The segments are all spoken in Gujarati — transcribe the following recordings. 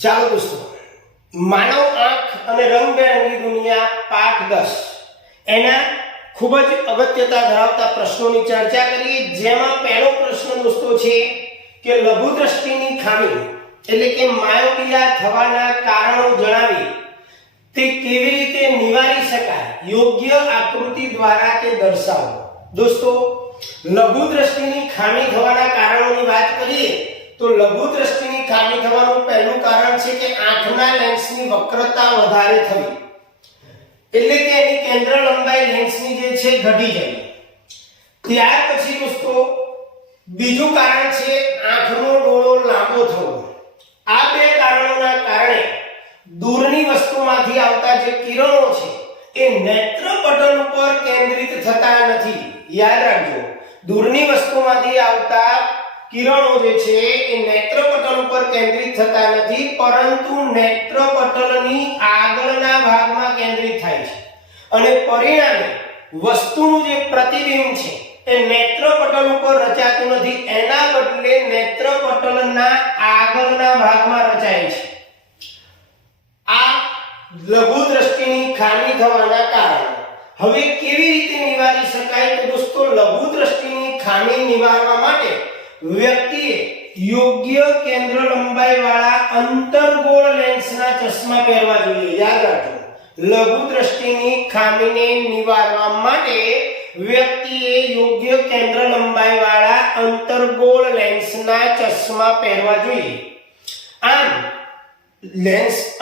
ચાલો દોસ્તો, માનવ આંખ અને રંગબેરંગી દુનિયા પાઠ 10 એના ખૂબ જ અગત્યતા ધરાવતા પ્રશ્નોની ચર્ચા કરીએ। જેમાં પહેલો પ્રશ્ન દોસ્તો છે કે લઘુ દ્રષ્ટિની ખામી એટલે કે માયોપિયા થવાના કારણો જણાવી તે કેવી રીતે નિવારી શકાય, યોગ્ય આકૃતિ દ્વારા તે દર્શાવો। દોસ્તો, લઘુ દ્રષ્ટિની ખામી થવાના કારણોની વાત કરીએ તો લઘુ દ્રષ્ટિની ખામી થવાનું પહેલું કારણ છે કે આંખના લેન્સની વક્રતા વધારે થવી, એટલે કે એની કેન્દ્ર લંબાઈ લેન્સની જે છે ઘટી જવી। ત્યાર પછી દોસ્તો બીજું કારણ છે આંખનો ડોળો લાંબો થવો। આ બે કારણોના કારણે દૂરની વસ્તુમાંથી આવતા જે કિરણો છે એ નેત્રપટલ ઉપર કેન્દ્રિત થતા નથી। યાદ રાખજો, દૂરની વસ્તુમાંથી આવતા કિરણો જે છે એ નેત્રપટલ ઉપર કેન્દ્રિત થતા નથી, પરંતુ નેત્રપટલની આગળના ભાગમાં કેન્દ્રિત થાય છે અને પરિણામે વસ્તુનું જે પ્રતિબિંબ છે એ નેત્રપટલ ઉપર રચાતું નથી, એના બદલે નેત્રપટલના આગળના ભાગમાં રચાય છે। આ લઘુ દ્રષ્ટિની ખામી થવાના કારણે હવે કેવી રીતે નિવારી શકાય? તો દોસ્તો, લઘુ દ્રષ્ટિની ખામી નિવારવા માટે વ્યક્તિએ યોગ્ય કેન્દ્ર લંબાઈ વાળા અંતર્ગોળ લેન્સના ચશ્મા પહેરવા જોઈએ। યાદ રાખજો, લઘુ દ્રષ્ટિની ખામીને નિવારવા માટે વ્યક્તિએ યોગ્ય કેન્દ્ર લંબાઈ વાળા અંતર્ગોળ લેન્સના ચશ્મા પહેરવા જોઈએ। આમ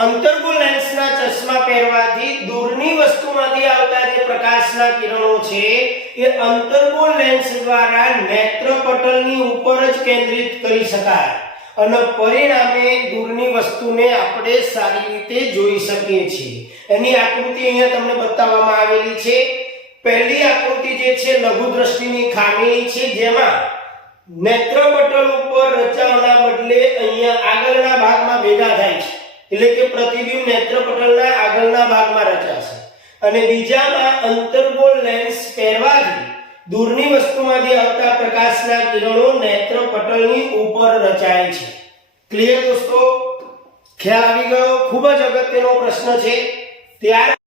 અંતર્ગોળ લેન્સના ચશ્મા પહેરવાથી દૂરની વસ્તુમાંથી આવતા જે પ્રકાશના કિરણો છે એ અંતર્ગોળ લેન્સ દ્વારા નેત્રપટલની ઉપર જ કેન્દ્રિત કરી શકાય અને પરિણામે દૂરની વસ્તુને આપણે સારી રીતે જોઈ શકીએ છીએ। એની આકૃતિ અહીંયા તમને બતાવવામાં આવેલી છે। પહેલી આકૃતિ જે છે લઘુ દ્રષ્ટિની ખામીની છે, જેમાં નેત્રપટલ ઉપર રચાવાના બદલે અહીંયા આગળના ભાગમાં ભેગા થાય છે, એટલે કે પ્રતિબિંબ નેત્રપટલના આગળના ભાગમાં રચાશે। અને બીજામાં અંતર્ગોળ લેન્સ પહેરવાથી દૂરની વસ્તુમાંથી આવતા પ્રકાશના કિરણો નેત્રપટલની ઉપર રચાય છે। ક્લિયર દોસ્તો? ખ્યાલ આવી ગયો? ખૂબ જ અગત્યનો પ્રશ્ન છે। ત્યાર